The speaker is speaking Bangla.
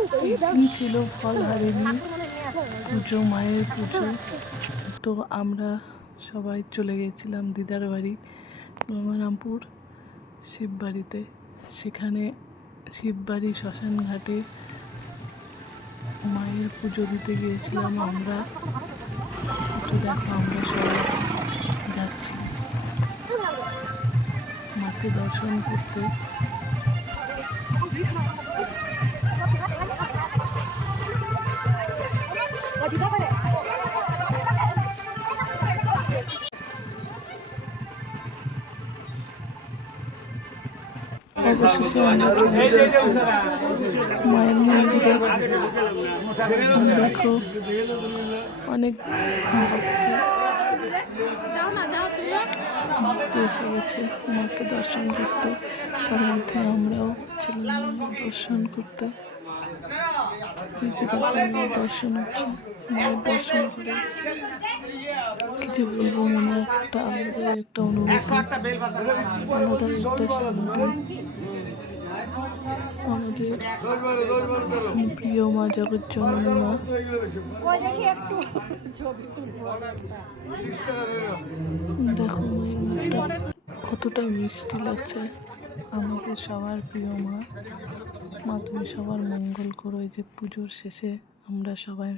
এই ছিল ফল হারিনি পুজো, মায়ের পুজো। তো আমরা সবাই চলে গেছিলাম দিদার বাড়ি গঙ্গারামপুর শিববাড়িতে সেখানে শিববাড়ি শ্মশান ঘাটে মায়ের পুজো দিতে গিয়েছিলাম আমরা। তো দেখো আমরা সবাই যাচ্ছি। মাকে দর্শন করতে। মায়ের মন্দিরে দেখো অনেক এসে গেছে মাকে দর্শন করতে তার মধ্যে আমরাও ছিলাম দর্শন করতে। দর্শন মায়ের দর্শন করে কিছু বলব, মনে একটা আমাদের একটা অনুভূতি, আলাদা একটা আমাদের প্রিয় মা জগৎ জননী মা। দেখো কতটা মিষ্টি লাগছে, আমাদের সবার প্রিয় মা। মা তুমি সবার মঙ্গল করো এই যে পুজোর শেষে আমরা সবাই